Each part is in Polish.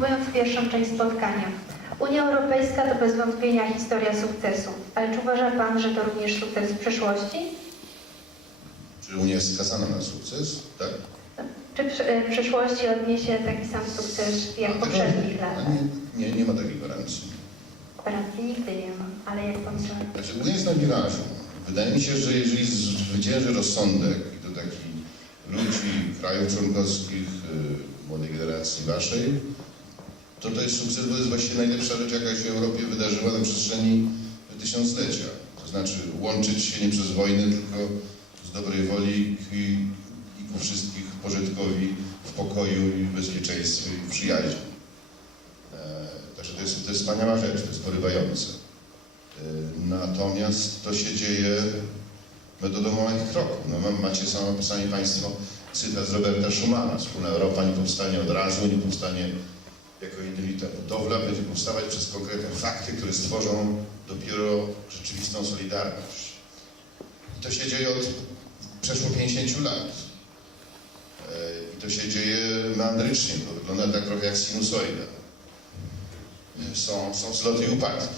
Podsumowując pierwszą część spotkania. Unia Europejska to bez wątpienia historia sukcesu. Ale czy uważa Pan, że to również sukces w przyszłości? Czy Unia jest skazana na sukces? Tak? Czy w w przyszłości odniesie taki sam sukces jak w Tego- poprzednich a latach? Nie, nie, nie ma takiej gwarancji. Gwarancji nigdy nie ma, ale jak Pan sądzi? Znaczy, Unia jest na wirażu. Wydaje mi się, że jeżeli zwycięży rozsądek i to taki ludzi krajów członkowskich, y, młodej generacji waszej, to to jest sukces, bo jest właściwie najlepsza rzecz, jaka się w Europie wydarzyła na przestrzeni tysiąclecia. To znaczy łączyć się nie przez wojnę, tylko z dobrej woli i, i ku wszystkich pożytkowi w pokoju i bezpieczeństwie i w przyjaźni. E, Także to jest, to jest wspaniała rzecz, to jest porywające. E, Natomiast to się dzieje metodą małych kroków. No, macie samo, sami Państwo cytat z Roberta Schumana. Wspólna Europa nie powstanie od razu, nie powstanie jako jednolita budowla, będzie powstawać przez konkretne fakty, które stworzą dopiero rzeczywistą solidarność. I to się dzieje od przeszło 50 lat. E, I to się dzieje meandrycznie, to wygląda tak trochę jak sinusoida. E, Są, są wzloty i upadki.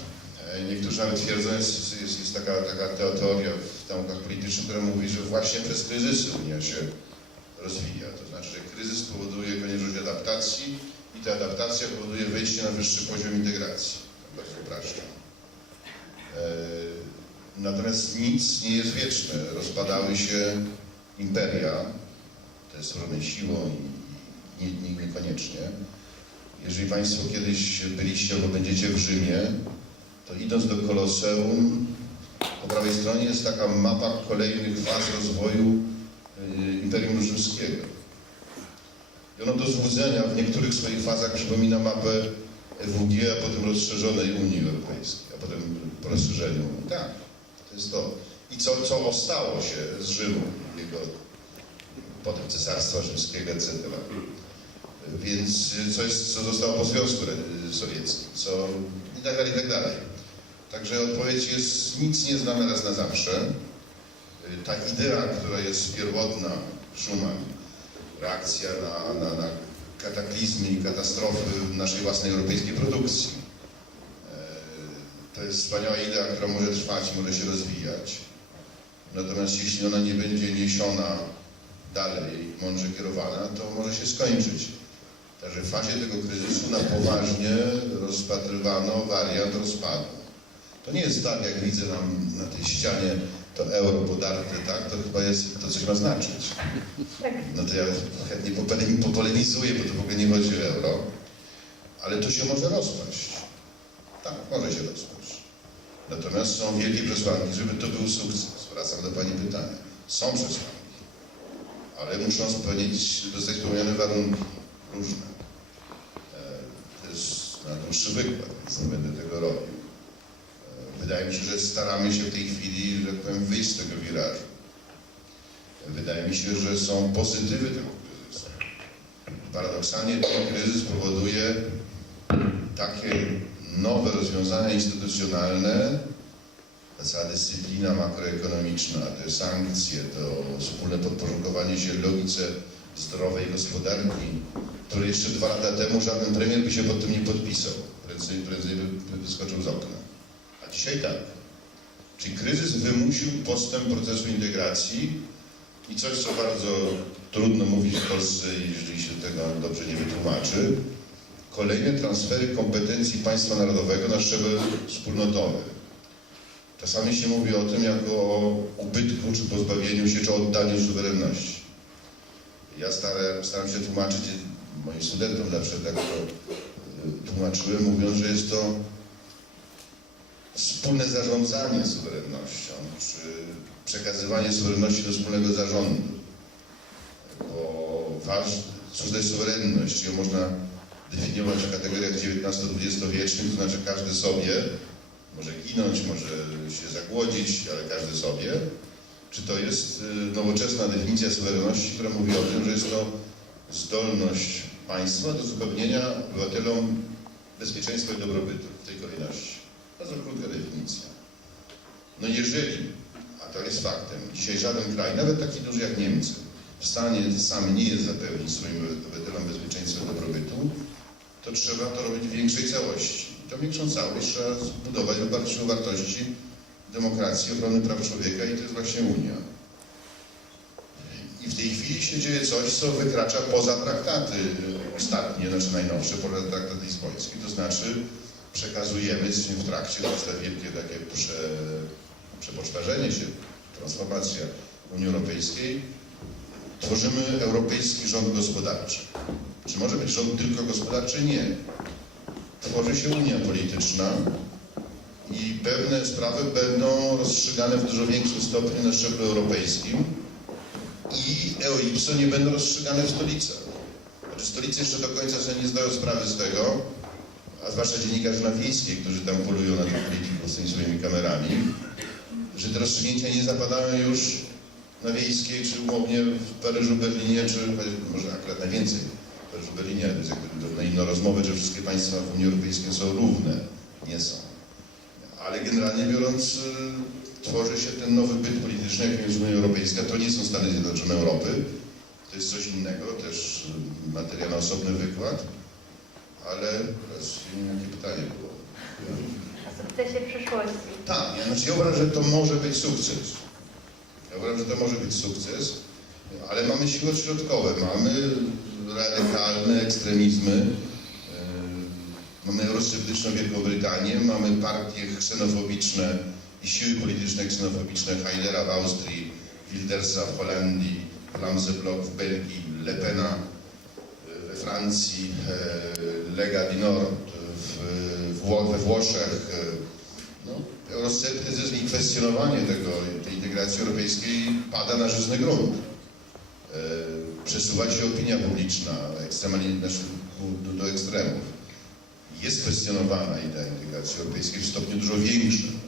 E, Niektórzy nawet twierdzą, jest, jest, jest taka, taka teoria w naukach politycznych, która mówi, że właśnie przez kryzysy Unia się rozwija. To znaczy, że kryzys powoduje konieczność adaptacji i ta adaptacja powoduje wejście na wyższy poziom integracji. Tak bardzo upraszczam. E, Natomiast nic nie jest wieczne. Rozpadały się imperia, te stworzone siłą i, i nie, niekoniecznie. Jeżeli Państwo kiedyś byliście albo będziecie w Rzymie, to idąc do Koloseum, po prawej stronie jest taka mapa kolejnych faz rozwoju y, Imperium Rzymskiego. Ono do złudzenia w niektórych swoich fazach przypomina mapę EWG, a potem rozszerzonej Unii Europejskiej, a potem po rozszerzeniu. Tak, to jest to. I co, co ostało się z Rzymu, jego potem Cesarstwa Rzymskiego, etc. Więc y, co, zostało po Związku Sowieckim, co i tak dalej, i tak dalej. Także odpowiedź jest, nic nie znamy raz na zawsze. Ta idea, która jest pierwotna, Schumann, reakcja na, na, na kataklizmy i katastrofy naszej własnej europejskiej produkcji. E, To jest wspaniała idea, która może trwać, może się rozwijać. Natomiast jeśli ona nie będzie niesiona dalej, mądrze kierowana, to może się skończyć. Także w fazie tego kryzysu na poważnie rozpatrywano wariant rozpadu. To nie jest tak, jak widzę nam na tej ścianie to euro podarte, tak? To chyba jest, to coś ma znaczyć. Tak. No to ja chętnie popolemi- popolemizuję, bo to w ogóle nie chodzi o euro. Ale to się może rozpaść. Tak, może się rozpaść. Natomiast są wielkie przesłanki, żeby to był sukces. Wracam do Pani pytania. Są przesłanki, ale muszą spełnić, zostać spełnione warunki różne. E, To jest na dłuższy wykład, więc nie będę tego robił. Wydaje mi się, że staramy się w tej chwili, że tak powiem, wyjść z tego wirażu. Wydaje mi się, że są pozytywy tego kryzysu. Paradoksalnie ten kryzys powoduje takie nowe rozwiązania instytucjonalne, cała dyscyplina makroekonomiczna, te sankcje, to wspólne podporządkowanie się logice zdrowej gospodarki, które jeszcze dwa lata temu żaden premier by się pod tym nie podpisał. Prędzej, prędzej by wyskoczył z okna. A dzisiaj tak. Czyli kryzys wymusił postęp procesu integracji i coś, co bardzo trudno mówić w Polsce, jeżeli się tego dobrze nie wytłumaczy, kolejne transfery kompetencji państwa narodowego na szczebel wspólnotowy. Czasami się mówi o tym jako o ubytku, czy pozbawieniu się, czy oddaniu suwerenności. Ja starałem, staram się tłumaczyć moim studentom zawsze tak to y, tłumaczyłem, mówiąc, że jest to wspólne zarządzanie suwerennością, czy przekazywanie suwerenności do wspólnego zarządu. Bo ważne, cóż to jest suwerenność, czy ją można definiować w kategoriach XIX-XX wiecznych, to znaczy każdy sobie może ginąć, może się zagłodzić, ale każdy sobie. Czy to jest y, nowoczesna definicja suwerenności, która mówi o tym, że jest to zdolność państwa do zapewnienia obywatelom bezpieczeństwa i dobrobytu w tej kolejności. Bardzo krótka definicja. No jeżeli, a to jest faktem, dzisiaj żaden kraj, nawet taki duży jak Niemcy, w stanie sam nie jest zapewnić swoim obywatelom bezpieczeństwa dobrobytu, to trzeba to robić w większej całości. I tą większą całość trzeba zbudować w oparciu o wartości demokracji, ochrony praw człowieka i to jest właśnie Unia. I w tej chwili się dzieje coś, co wykracza poza traktaty ostatnie, znaczy najnowsze, poza traktat lizboński. To znaczy przekazujemy, w trakcie, to jest to wielkie takie prze, się, transformacja Unii Europejskiej. Tworzymy europejski rząd gospodarczy. Czy może być rząd tylko gospodarczy? Nie. Tworzy się Unia polityczna i pewne sprawy będą rozstrzygane w dużo większym stopniu na szczeblu europejskim i EOIPSO nie będą rozstrzygane w stolicach. Znaczy stolice jeszcze do końca sobie nie zdają sprawy z tego, a zwłaszcza dziennikarze na wiejskiej, którzy tam polują na tych polityków z tymi swoimi kamerami, że te rozstrzygnięcia nie zapadają już na wiejskiej, czy umownie w Paryżu, Berlinie, czy może akurat najwięcej w Paryżu, Berlinie, to jest jakby na inną rozmowę, że wszystkie państwa w Unii Europejskiej są równe. Nie są. Ale generalnie biorąc, y, tworzy się ten nowy byt polityczny, jakim jest Unia Europejska. To nie są Stany Zjednoczone Europy, to jest coś innego, też y, materia na osobny wykład. Ale teraz jakie pytanie było. O sukcesie przyszłości. Tak, ja, znaczy ja uważam, że to może być sukces. Ja uważam, że to może być sukces, ale mamy siły odśrodkowe, mamy radykalne ekstremizmy, yy, mamy eurosceptyczną Wielką Brytanię, mamy partie ksenofobiczne i siły polityczne ksenofobiczne Heidera w Austrii, Wildersa w Holandii, Flamse Bloc w Belgii, Le Pena Francji, yy, Lega di Nord we Włoszech, yy, no, eurosceptycyzm i kwestionowanie tego, tej integracji europejskiej pada na żyzny grunt. E, przesuwa się opinia publiczna znaczy, do ekstremów. Jest kwestionowana idea integracji europejskiej w stopniu dużo większym.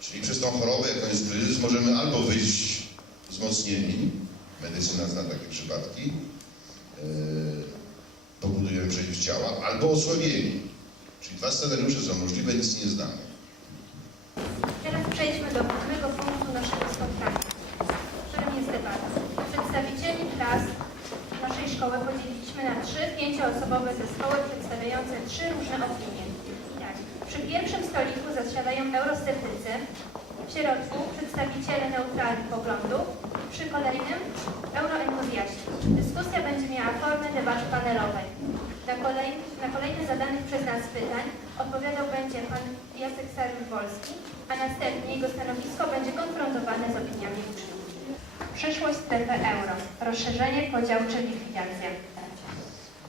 Czyli przez tą chorobę, jaką jest kryzys, możemy albo wyjść wzmocnieni, medycyna zna takie przypadki, e, pobudujemy przeciwciała, albo osłabieni. Czyli dwa scenariusze są możliwe, nic nie znamy. Teraz przejdźmy do głównego punktu naszego spotkania, którym jest debata. Przedstawicieli klas naszej szkoły podzieliliśmy na trzy pięcioosobowe zespoły przedstawiające trzy różne opinie. Tak, przy pierwszym stoliku zasiadają eurosceptycy, w środku przedstawiciele neutralnych poglądów, przy kolejnym debaty panelowej. Na, kolej, na kolejne zadanych przez nas pytań odpowiadał będzie pan Jacek Sariusz-Wolski, a następnie jego stanowisko będzie konfrontowane z opiniami uczniów. Przyszłość strefy euro. Rozszerzenie, podział czy likwidacja?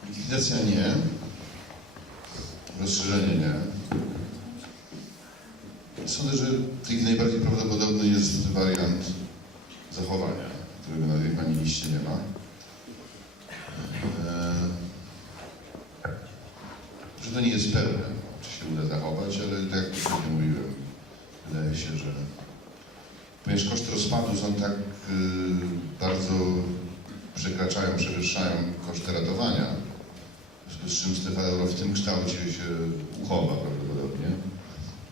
Likwidacja nie. Rozszerzenie nie. Sądzę, że chwili najbardziej prawdopodobny jest wariant zachowania, którego na tej pani liście nie ma. To nie jest pełne, czy się uda zachować, ale tak jak wcześniej mówiłem, wydaje się, że ponieważ koszty rozpadu są tak y, bardzo przekraczają, przewyższają koszty ratowania, w związku z czym strefa euro w tym kształcie się uchowa prawdopodobnie,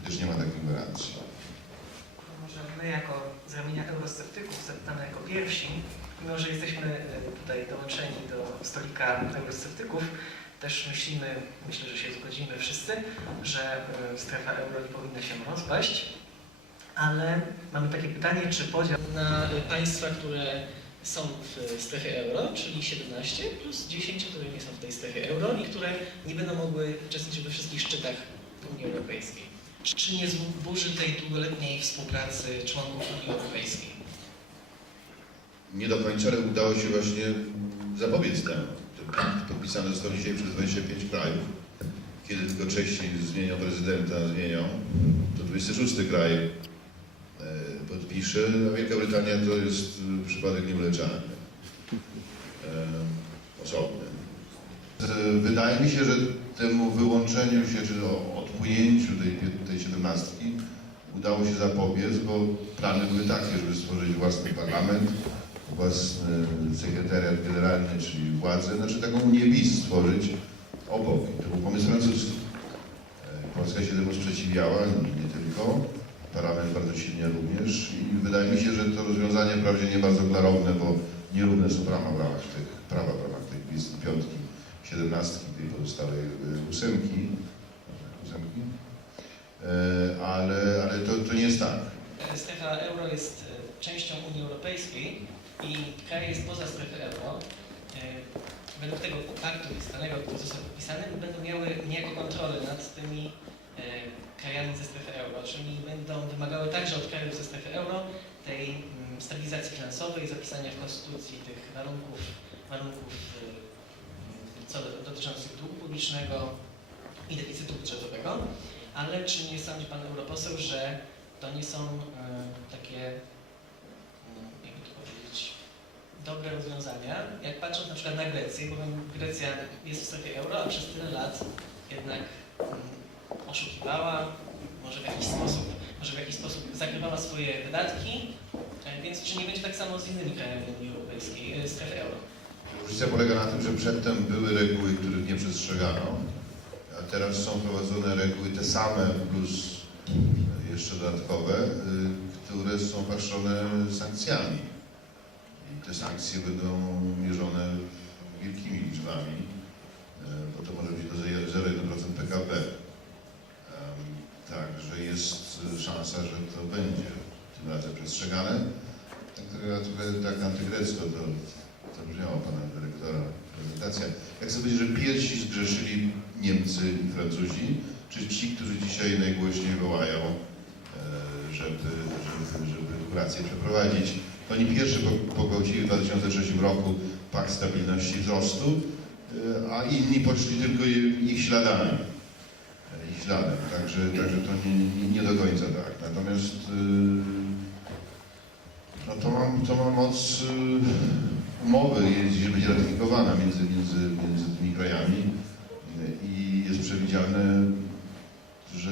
gdyż nie ma takiej gwarancji. Może my jako z ramienia eurosceptyków zapytamy jako pierwsi, mimo że jesteśmy e, tutaj dołączeni do stolika eurosceptyków, też myślimy, myślę, że się zgodzimy wszyscy, że e, strefa euro nie powinna się rozpaść, ale mamy takie pytanie, czy podział na państwa, które są w strefie euro, czyli 17 plus 10, które nie są w tej strefie euro i które nie będą mogły uczestniczyć we wszystkich szczytach Unii Europejskiej. Czy nie zburzy tej długoletniej współpracy członków Unii Europejskiej? Nie do końca, udało się właśnie zapobiec temu. Podpisany został dzisiaj przez 25 krajów. Kiedy tylko Czesi zmienią prezydenta, zmienią, to 26 kraj e, podpisze, a Wielka Brytania to jest e, przypadek nieuleczalny. E, osobny. Wydaje mi się, że temu wyłączeniu się, czy odpłynięciu tej, tej siedemnastki udało się zapobiec, bo plany były takie, żeby stworzyć własny parlament, własny sekretariat generalny, czyli władzę, znaczy taką unię bis stworzyć obok. I to był pomysł francuski. E, Polska się temu sprzeciwiała, nie tylko. Parlament bardzo silnie również i wydaje mi się, że to rozwiązanie wprawdzie nie bardzo klarowne, bo nierówne są prawa w ramach tych, prawa w ramach tych 25 siedemnastki, tej pozostałej y, ósemki. ósemki. E, Ale, ale to, to nie jest tak. Strefa euro jest e, częścią Unii Europejskiej i kraje jest poza euro. e, Według tego paktu fiskalnego, który został podpisany, będą miały niejako kontrolę nad tymi e, krajami ze strefy euro, czyli będą wymagały także od krajów ze strefy euro tej stabilizacji finansowej, zapisania w konstytucji tych warunków, warunków e, co do- dotyczących długu publicznego i deficytu budżetowego. Ale czy nie sądzi Pan europoseł, że to nie są takie, mm, jakby to powiedzieć, dobre rozwiązania, jak patrząc na przykład na Grecję, bowiem Grecja jest w strefie euro, a przez tyle lat jednak mm, oszukiwała, może w jakiś sposób, może w jakiś sposób zakrywała swoje wydatki, e, więc czy nie będzie tak samo z innymi krajami Unii Europejskiej, e, strefy euro? Różnica polega na tym, że przedtem były reguły, których nie przestrzegano, a teraz są wprowadzone reguły te same plus jeszcze dodatkowe, które są patrzone sankcjami. Te sankcje będą mierzone wielkimi liczbami, y, bo to może być do 0,1% PKB. Także jest y, szansa, że to będzie tym razem przestrzegane. Tak trochę, tak antygrecko to to brzmiało pana dyrektora prezentacja. Jak sobie powiedzieć, że pierwsi zgrzeszyli Niemcy i Francuzi, czy ci, którzy dzisiaj najgłośniej wołają, e, żeby, żeby, żeby regulacje przeprowadzić. Oni pierwszy po- pogwałcili w 2003 roku Pakt Stabilności i Wzrostu, e, a inni poszli tylko ich śladami. E, Ich śladem. Także, także to nie, nie, nie do końca tak. Natomiast e, no to, ma, to ma moc umowy, jeśli będzie ratyfikowana między, między, między tymi krajami i jest przewidziane, że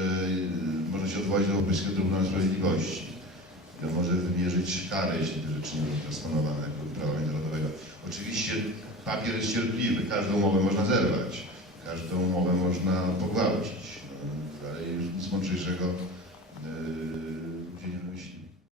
może się odwołać do Europejskiego Trybunału Sprawiedliwości. On może wymierzyć karę, jeśli te rzeczy nie będą transponowane do prawa międzynarodowego. Oczywiście papier jest cierpliwy, każdą umowę można zerwać, każdą umowę można pogwałcić, no, ale już nic mądrzejszego